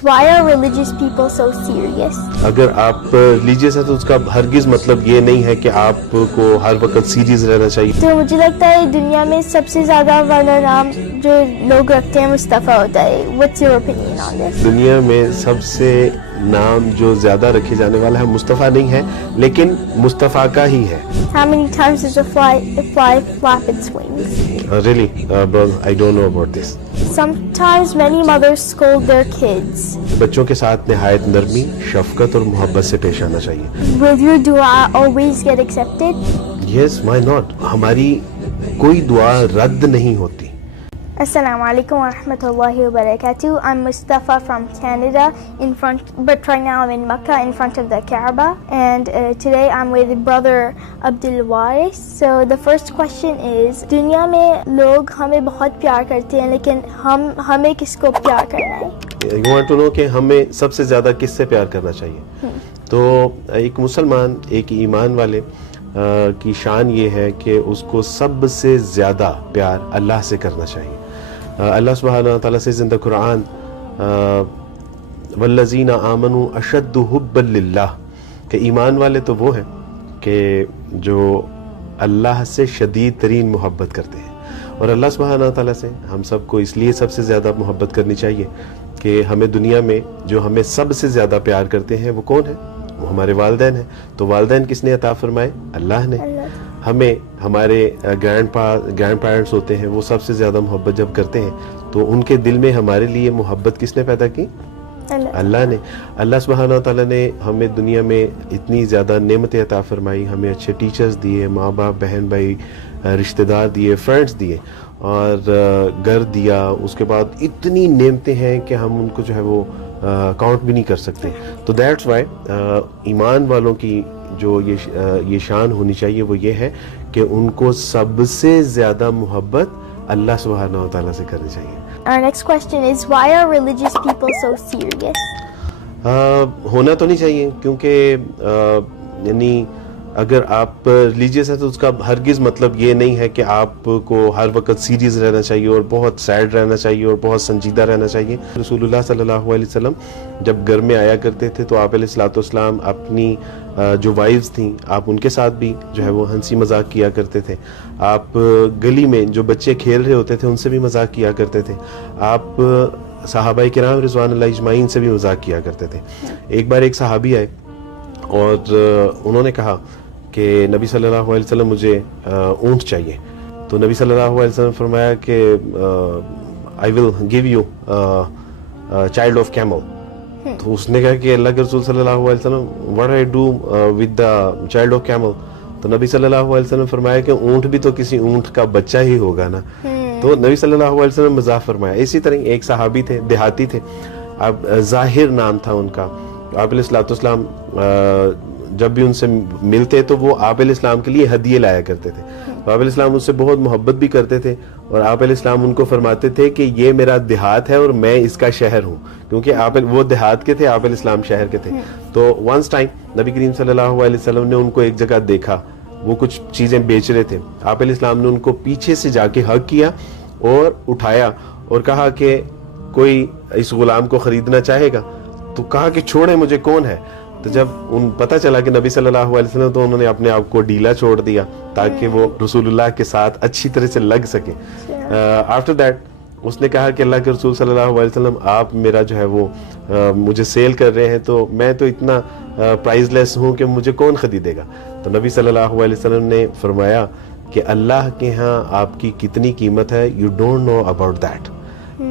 Why are religious people so serious? اگر آپ religious ہے تو اس کا ہرگز مطلب یہ نہیں ہے کہ آپ کو ہر وقت سیریس رہنا چاہیے. تو مجھے لگتا ہے دنیا میں سب سے زیادہ والا نام جو لوگ رکھتے ہیں مصطفیٰ ہوتا ہے. What's your opinion on this? دنیا میں سب سے نام جو زیادہ رکھے جانے والا ہے مصطفیٰ نہیں ہے لیکن مصطفیٰ کا ہی ہے. How many times does a fly flap its wings? Really, brother, I don't know about this. Sometimes many mothers scold their kids. بچوں کے ساتھ نہایت نرمی، شفقت اور محبت سے پیش آنا چاہیے. Will your dua always get accepted? Yes, why not? ہماری کوئی دعا رد نہیں ہوتی. Assalamu alaikum wa rahmatullahi wa barakatuh. I'm Mustafa from Canada, but right now I'm in Makkah in front of the Kaaba, and today I'm with brother Abdul Waris. So the first question is, دنیا میں لوگ ہمیں بہت پیار کرتے ہیں لیکن ہمیں کس کو پیار کرنا ہے؟ You want to know کہ ہمیں سب سے زیادہ کس سے پیار کرنا چاہیے؟ تو ایک مسلمان، ایک ایمان والے کی شان یہ ہے کہ اس کو سب سے زیادہ پیار اللہ سے کرنا چاہیے. اللہ سبحانہ و تعالیٰ سے زندہ قرآن والذین آمنوا اشد حبا للہ کہ ایمان والے تو وہ ہیں کہ جو اللہ سے شدید ترین محبت کرتے ہیں. اور اللہ سبحانہ و تعالیٰ سے ہم سب کو اس لیے سب سے زیادہ محبت کرنی چاہیے کہ ہمیں دنیا میں جو ہمیں سب سے زیادہ پیار کرتے ہیں وہ کون ہیں؟ وہ ہمارے والدین ہیں. تو والدین کس نے عطا فرمائے؟ اللہ نے. ہمیں ہمارے گرینڈ پیرنٹس ہوتے ہیں وہ سب سے زیادہ محبت جب کرتے ہیں تو ان کے دل میں ہمارے لیے محبت کس نے پیدا کی؟ اللہ نے. اللہ سبحانہ و تعالیٰ نے ہمیں دنیا میں اتنی زیادہ نعمتیں عطا فرمائی، ہمیں اچھے ٹیچرز دیے، ماں باپ، بہن بھائی، رشتہ دار دیے، فرینڈس دیے اور گھر دیا. اس کے بعد اتنی نعمتیں ہیں کہ ہم ان کو جو ہے وہ کاؤنٹ بھی نہیں کر سکتے. تو دیٹس وائی ایمان والوں کی جو یہ شان ہونی چاہیے وہ یہ ہے کہ ان کو سب سے زیادہ محبت اللہ سبحانہ و تعالیٰ سے کرنی چاہیے. Our next question is, why are religious people so serious? ہونا تو نہیں چاہیے کیونکہ یعنی اگر آپ ریلیجیس ہے تو اس کا ہرگز مطلب یہ نہیں ہے کہ آپ کو ہر وقت سیریس رہنا چاہیے اور بہت سیڈ رہنا چاہیے اور بہت سنجیدہ رہنا چاہیے. رسول اللہ صلی اللہ علیہ وسلم جب گھر میں آیا کرتے تھے تو آپ علیہ الصلوۃ والسلام اپنی جو وائفز تھیں آپ ان کے ساتھ بھی جو ہے وہ ہنسی مذاق کیا کرتے تھے. آپ گلی میں جو بچے کھیل رہے ہوتے تھے ان سے بھی مذاق کیا کرتے تھے. آپ صحابہ کرام رضوان اللہ اجمعین سے بھی مذاق کیا کرتے تھے. ایک بار ایک صحابی آئے اور انہوں نے کہا کہ نبی صلی اللہ علیہ وسلم مجھے اونٹ چاہیے. تو نبی صلی اللہ علیہ وسلم فرمایا کہ I will give you child of camel. تو اس نے کہا کہ اللہ کے رسول صلی اللہ علیہ وسلم what I do with the child of camel. تو نبی صلی اللہ علیہ وسلم فرمایا کہ اونٹ بھی تو کسی اونٹ کا بچہ ہی ہوگا نا. تو نبی صلی اللہ علیہ وسلم مذاق فرمایا. اسی طرح ایک صحابی تھے، دیہاتی تھے، اب ظاہر نام تھا ان کا. آپ علیہ الصلوۃ والسلام جب بھی ان سے ملتے تو وہ آپ علیہ السلام کے لیے ہدیے لایا کرتے تھے. آپ علیہ السلام ان سے بہت محبت بھی کرتے تھے اور آپ علیہ السلام ان کو فرماتے تھے کہ یہ میرا دیہات ہے اور میں اس کا شہر ہوں، کیونکہ آپ وہ دیہات کے تھے، آپ علیہ السلام شہر کے تھے. تو ونس ٹائم نبی کریم صلی اللہ علیہ وسلم نے ان کو ایک جگہ دیکھا، وہ کچھ چیزیں بیچ رہے تھے. آپ علیہ السلام نے ان کو پیچھے سے جا کے ہگ کیا اور اٹھایا اور کہا کہ کوئی اس غلام کو خریدنا چاہے گا؟ تو کہا کہ چھوڑیں مجھے، کون ہے؟ تو جب ان پتہ چلا کہ نبی صلی اللہ علیہ وسلم تو انہوں نے اپنے آپ کو ڈھیلا چھوڑ دیا تاکہ وہ رسول اللہ کے ساتھ اچھی طرح سے لگ سکے. آفٹر دیٹ اس نے کہا کہ اللہ کے رسول صلی اللہ علیہ وسلم آپ میرا جو ہے وہ مجھے سیل کر رہے ہیں تو میں تو اتنا پرائز لیس ہوں کہ مجھے کون خریدے گا. تو نبی صلی اللہ علیہ وسلم نے فرمایا کہ اللہ کے ہاں آپ کی کتنی قیمت ہے، you don't know about that.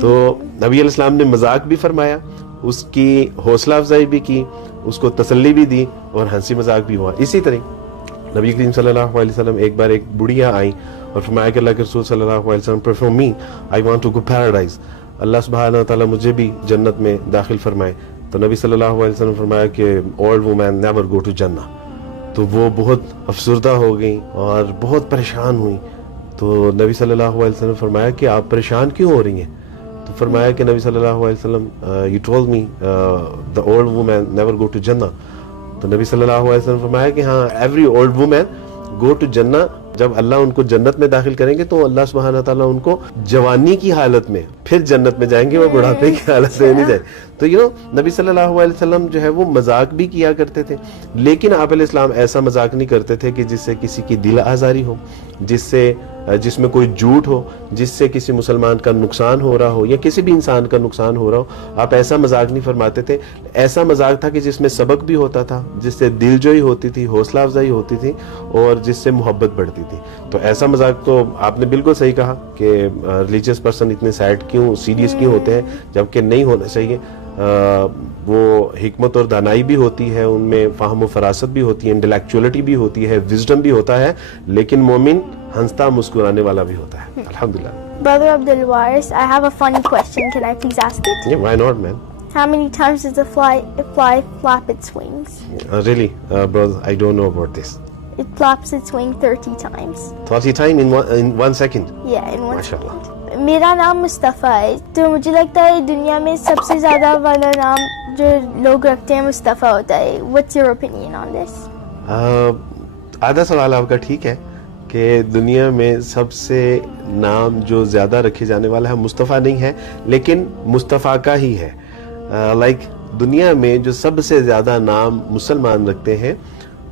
تو نبی علیہ السلام نے مذاق بھی فرمایا، اس کی حوصلہ افزائی بھی کی، اس کو تسلی بھی دی اور ہنسی مذاق بھی ہوا. اسی طرح نبی کریم صلی اللہ علیہ وسلم ایک بار ایک بڑھیا آئیں اور فرمایا کہ اللہ کے رسول صلی اللہ علیہ وسلم pray for me, I want to go paradise. اللہ سبحانہ تعالیٰ مجھے بھی جنت میں داخل فرمائے. تو نبی صلی اللہ علیہ وسلم فرمایا کہ old woman never go to Jannah. تو وہ بہت افسردہ ہو گئیں اور بہت پریشان ہوئیں. تو نبی صلی اللہ علیہ وسلم فرمایا کہ آپ پریشان کیوں ہو رہی ہیں؟ تو فرمایا کہ نبی صلی اللہ علیہ وسلم you told me the old woman never go to Jannah. تو نبی صلی اللہ علیہ وسلم فرمایا کہ ہاں every old woman go to Jannah جب اللہ ان کو جنت میں داخل کریں گے تو اللہ سبحانہ تعالیٰ ان کو جوانی کی حالت میں پھر جنت میں جائیں گے, وہ بڑھاپے کی حالت میں نہیں جائیں. تو نبی صلی اللہ علیہ وسلم جو ہے وہ مذاق بھی کیا کرتے تھے, لیکن آپ علیہ السلام ایسا مذاق نہیں کرتے تھے کہ جس سے کسی کی دل آزاری ہو, جس میں کوئی جھوٹ ہو, جس سے کسی مسلمان کا نقصان ہو رہا ہو یا کسی بھی انسان کا نقصان ہو رہا ہو. آپ ایسا مذاق نہیں فرماتے تھے. ایسا مذاق تھا کہ جس میں سبق بھی ہوتا تھا, جس سے دل جوئی ہوتی تھی, حوصلہ افزائی ہوتی تھی اور جس سے محبت بڑھتی تھی. تو ایسا مذاق تو آپ نے بالکل صحیح کہا کہ ریلیجیس پرسن اتنے سیڈ کیوں, سیریس کیوں ہوتے ہیں, جبکہ نہیں ہونا چاہیے. وہ حکمت اور دانائی بھی ہوتی ہے, ان میں فہم و فراست بھی ہوتی ہے, انٹلیکچولیٹی بھی ہوتی ہے, وزڈم بھی ہوتا ہے, لیکن مومن ہنستا مسکرانے والا بھی ہوتا ہے. الحمدللہ. Brother Abdul Waris, I have a funny question. Can I please ask it? Yeah, why not, man? How many times does a fly flap its wings? Really, brother, I don't know about this. It flaps its wing 30 times. 30 times in 1 second? Yeah, in 1 MashaAllah. second. میرا نام مصطفیٰ ہے, تو مجھے لگتا ہے دنیا میں سب سے زیادہ والا نام جو لوگ رکھتے ہیں مصطفیٰ ہوتا ہے. What's your opinion on this? آدھا سوال آپ کا ٹھیک ہے کہ دنیا میں سب سے نام جو زیادہ رکھے جانے والا ہے مصطفیٰ نہیں ہے, لیکن مصطفیٰ کا ہی ہے. لائک دنیا میں جو سب سے زیادہ نام مسلمان رکھتے ہیں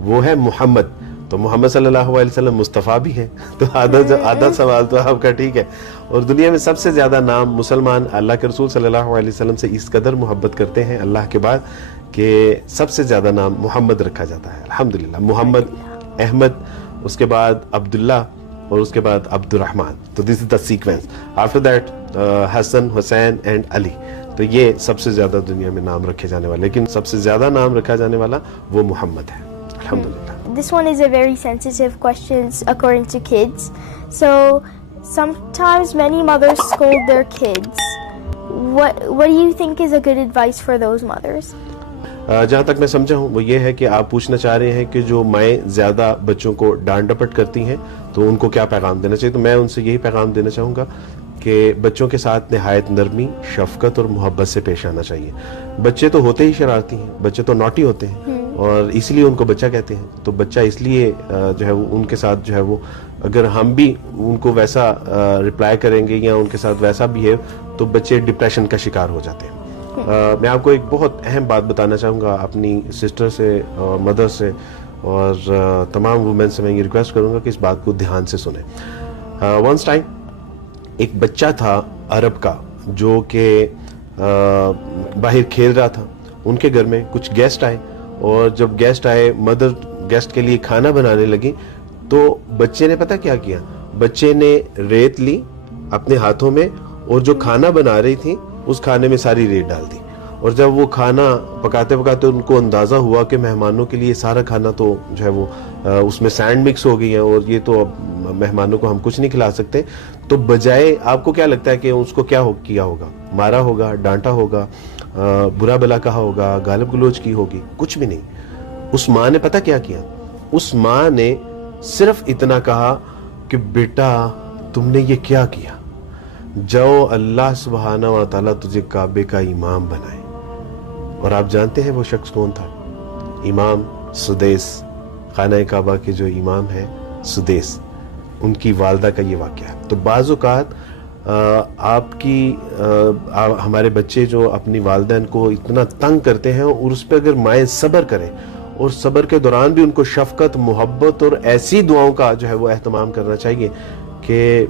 وہ ہے محمد, تو محمد صلی اللہ علیہ وسلم مصطفیٰ بھی ہیں. تو آدھا سوال تو آپ کا ٹھیک ہے. اور دنیا میں سب سے زیادہ نام مسلمان اللہ کے رسول صلی اللہ علیہ وسلم سے اس قدر محبت کرتے ہیں اللہ کے بعد کہ سب سے زیادہ نام محمد رکھا جاتا ہے. الحمدللہ. محمد, احمد, اس کے بعد عبداللہ اور اس کے بعد عبد الرحمن. تو this is the sequence. After that Hasan, Hussain and Ali. تو یہ سب سے زیادہ دنیا میں نام رکھے جانے والے, لیکن سب سے زیادہ نام رکھا جانے والا وہ محمد ہے. الحمدللہ. This one is a very sensitive question according to kids. So sometimes many mothers scold their kids. What do you think is a good advice for those mothers? جہاں تک میں سمجھا ہوں وہ یہ ہے کہ آپ پوچھنا چاہ رہے ہیں کہ جو مائیں زیادہ بچوں کو ڈانٹ ڈپٹ کرتی ہیں تو ان کو کیا پیغام دینا چاہیے. تو میں ان سے یہی پیغام دینا چاہوں گا کہ بچوں کے ساتھ نہایت نرمی, شفقت اور محبت سے پیش آنا چاہیے. بچے تو ہوتے ہی شرارتی ہیں, بچے تو نوٹی ہوتے ہیں اور اس لیے ان کو بچہ کہتے ہیں. تو بچہ اس لیے جو ہے وہ ان کے ساتھ جو ہے وہ اگر ہم بھی ان کو ویسا رپلائی کریں گے یا ان کے ساتھ ویسا بیہیو تو بچے ڈپریشن کا شکار ہو جاتے ہیں. میں آپ کو ایک بہت اہم بات بتانا چاہوں گا اپنی سسٹر سے اور مدر سے اور تمام وومن سے. میں یہ ریکویسٹ کروں گا کہ اس بات کو دھیان سے سنیں. ونس ٹائم ایک بچہ تھا عرب کا جو کہ باہر کھیل رہا تھا. ان کے گھر میں کچھ گیسٹ آئے اور جب گیسٹ آئے, مدر گیسٹ کے لیے کھانا بنانے لگی تو بچے نے پتہ کیا کیا, بچے نے ریت لی اپنے ہاتھوں میں اور جو کھانا بنا رہی تھی اس کھانے میں ساری ریت ڈال دی. اور جب وہ کھانا پکاتے پکاتے ان کو اندازہ ہوا کہ مہمانوں کے لیے سارا کھانا تو جو ہے وہ اس میں سینڈ مکس ہو گئی ہے اور یہ تو اب مہمانوں کو ہم کچھ نہیں کھلا سکتے, تو بجائے آپ کو کیا لگتا ہے کہ اس کو کیا کیا ہوگا؟ مارا ہوگا, ڈانٹا ہوگا, برا بلا کہا ہوگا, گالب گلوچ کی ہوگی؟ کچھ بھی نہیں. اس ماں نے پتہ کیا کیا؟ اس ماں نے صرف اتنا کہا کہ بیٹا تم نے یہ کیا کیا, جاؤ اللہ سبحانہ و تعالیٰ تجھے کعبے کا امام بنائے. اور آپ جانتے ہیں وہ شخص کون تھا؟ امام سدیس, خانہ کعبہ کے جو امام ہیں سدیس, ان کی والدہ کا یہ واقعہ ہے. تو بعض اوقات آپ کی ہمارے بچے جو اپنی والدین کو اتنا تنگ کرتے ہیں اور اس پہ اگر مائیں صبر کریں اور صبر کے دوران بھی ان کو شفقت, محبت اور ایسی دعاؤں کا جو ہے وہ اہتمام کرنا چاہیے کہ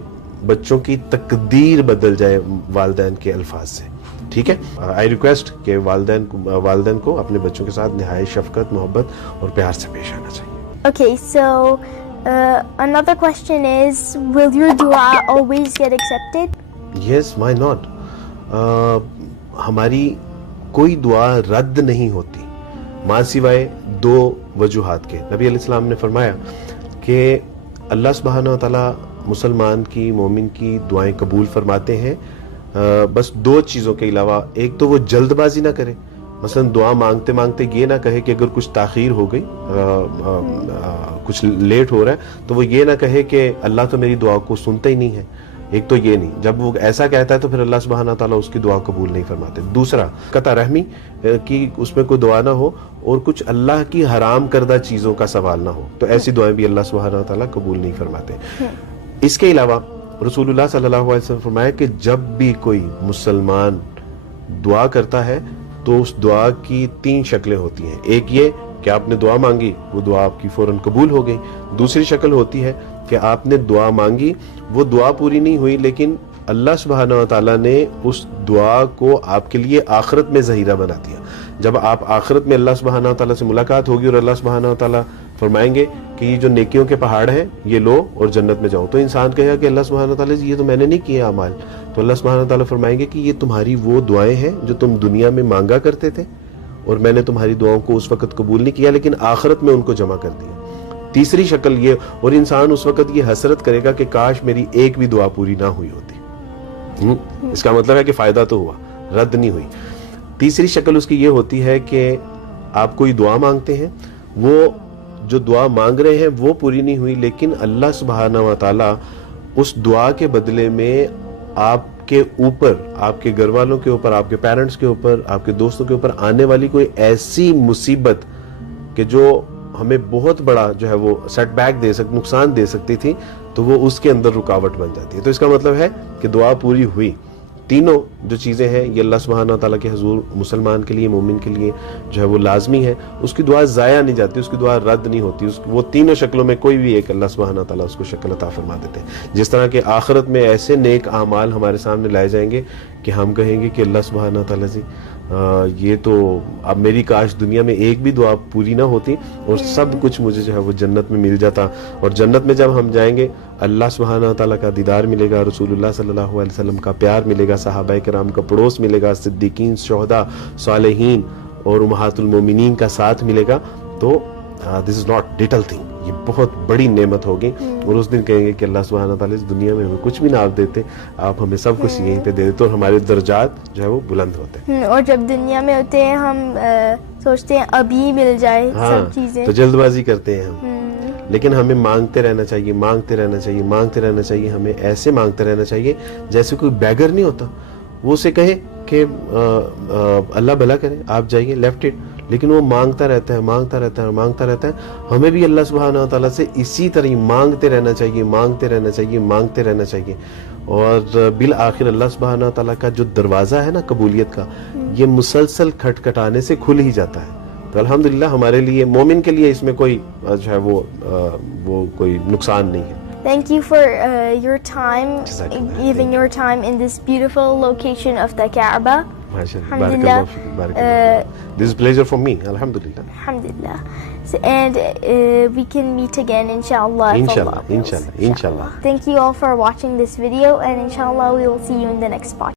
بچوں کی تقدیر بدل جائے والدین کے الفاظ سے. ٹھیک ہے. آئی ریکویسٹ کہ والدین کو اپنے بچوں کے ساتھ نہایت شفقت, محبت اور پیار سے پیش آنا چاہیے. Okay, so another question is, will your dua always get accepted? Yes, why not? ہماری کوئی دعا رد نہیں ہوتی ماں سوائے 2 وجوہات کے. نبی علیہ السلام نے فرمایا کہ اللہ سبحانہ و تعالیٰ مسلمان کی, مومن کی دعائیں قبول فرماتے ہیں بس 2 چیزوں کے علاوہ. ایک تو وہ جلد بازی نہ کرے, مثلا دعا مانگتے مانگتے یہ نہ کہے کہ اگر کچھ تاخیر ہو گئی, کچھ لیٹ ہو رہا ہے, تو وہ یہ نہ کہے کہ اللہ تو میری دعا کو سنتا ہی نہیں ہے, ایک تو یہ نہیں, جب وہ ایسا کہتا ہے تو پھر اللہ سبحانہ تعالیٰ اس کی دعا قبول نہیں فرماتے. دوسرا, قطع رحمی کی اس میں کوئی دعا نہ ہو اور کچھ اللہ کی حرام کردہ چیزوں کا سوال نہ ہو, تو ایسی دعائیں بھی اللہ سبحانہ تعالیٰ قبول نہیں فرماتے. اس کے علاوہ رسول اللہ صلی اللہ علیہ وسلم فرمایا کہ جب بھی کوئی مسلمان دعا کرتا ہے تو اس دعا کی 3 شکلیں ہوتی ہیں. ایک یہ کہ آپ نے دعا مانگی, وہ دعا آپ کی فوراً قبول ہو گئی. دوسری شکل ہوتی ہے کہ آپ نے دعا مانگی, وہ دعا پوری نہیں ہوئی, لیکن اللہ سبحانہ و تعالیٰ نے اس دعا کو آپ کے لیے آخرت میں ذخیرہ بنا دیا. جب آپ آخرت میں اللہ سبحانہ و تعالیٰ سے ملاقات ہوگی اور اللہ سبحانہ و تعالیٰ فرمائیں گے کہ یہ جو نیکیوں کے پہاڑ ہیں یہ لو اور جنت میں جاؤ, تو انسان کہے گا کہ اللہ سبحانہ و تعالیٰ یہ تو میں نے نہیں کیے اعمال. تو اللہ سبحانہ و تعالیٰ فرمائیں گے کہ یہ تمہاری وہ دعائیں ہیں جو تم دنیا میں مانگا کرتے تھے اور میں نے تمہاری دعاؤں کو اس وقت قبول نہیں کیا, لیکن آخرت میں ان کو جمع کر دیا. تیسری شکل یہ, اور انسان اس وقت یہ حسرت کرے گا کہ کاش میری ایک بھی دعا پوری نہ ہوئی ہوتی. اس کا مطلب ہے کہ فائدہ تو ہوا, رد نہیں ہوئی. تیسری شکل اس کی یہ ہوتی ہے کہ آپ کوئی دعا مانگتے ہیں, وہ جو دعا مانگ رہے ہیں وہ پوری نہیں ہوئی, لیکن اللہ سبحانہ و تعالیٰ اس دعا کے بدلے میں آپ کے اوپر, آپ کے گھر والوں کے اوپر, آپ کے پیرنٹس کے اوپر, آپ کے دوستوں کے اوپر آنے والی کوئی ایسی مصیبت کہ جو ہمیں بہت بڑا جو ہے وہ سیٹ بیک نقصان دے سکتی تھی, تو وہ اس کے اندر رکاوٹ بن جاتی ہے. تو اس کا مطلب ہے کہ دعا پوری ہوئی. تینوں جو چیزیں ہیں یہ اللہ سبحانہ تعالیٰ کے حضور مسلمان کے لیے, مومن کے لیے جو ہے وہ لازمی ہے. اس کی دعا ضائع نہیں جاتی, اس کی دعا رد نہیں ہوتی. وہ تینوں شکلوں میں کوئی بھی ایک اللہ سبحانہ تعالیٰ اس کو شکل عطا فرما دیتے ہیں. جس طرح کہ آخرت میں ایسے نیک اعمال ہمارے سامنے لائے جائیں گے کہ ہم کہیں گے کہ اللہ سبحانہ تعالیٰ جی یہ تو اب میری کاش دنیا میں ایک بھی دعا پوری نہ ہوتی اور سب کچھ مجھے جو ہے وہ جنت میں مل جاتا. اور جنت میں جب ہم جائیں گے اللہ سبحانہ تعالیٰ کا دیدار ملے گا, رسول اللہ صلی اللہ علیہ وسلم کا پیار ملے گا, صحابہ کرام کا پڑوس ملے گا, صدیقین, شہداء, صالحین اور امہات المومنین کا ساتھ ملے گا. تو this is not little thing, یہ بہت بڑی نعمت ہوگی. اور اس دن کہیں گے کہ اللہ سبحانہ تعالیٰ اس دنیا میں ہمیں کچھ بھی نہ آپ دیتے, آپ ہمیں سب کچھ یہیں پہ دے دیتے اور ہمارے درجات جو ہے وہ بلند ہوتے ہیں. اور جب دنیا میں ہوتے ہیں ہم سوچتے ہیں ابھی مل جائے سب چیزیں, تو جلد بازی کرتے ہیں ہم. لیکن ہمیں مانگتے رہنا چاہیے, مانگتے رہنا چاہیے, مانگتے رہنا چاہیے. ہمیں ایسے مانگتے رہنا چاہیے جیسے کوئی بیگر نہیں ہوتا, وہ اسے کہے کہ اللہ بھلا کرے آپ جائیے لیفٹ اٹ, لیکن وہ مانگتا رہتا ہے, مانگتا رہتا ہے, مانگتا رہتا ہے. ہمیں بھی اللہ سبحانہ تعالیٰ سے اسی طرح مانگتے رہنا چاہیے, مانگتے رہنا چاہیے, مانگتے رہنا چاہیے. اور بالآخر اللہ سبحانہ تعالیٰ کا جو دروازہ ہے نا قبولیت کا, یہ مسلسل کھٹکھٹانے سے کھل ہی جاتا ہے. تو الحمدللہ ہمارے لیے, مومن کے لیے اس میں کوئی جو ہے وہ کوئی نقصان نہیں ہے. Thank you for your time, giving your time in this beautiful location of the Kaaba. Alhamdulillah. This is a pleasure for me. Alhamdulillah. Alhamdulillah. And we can meet again, inshallah. Inshallah. Inshallah. Inshallah. Thank you all for watching this video, and inshallah we will see you in the next podcast.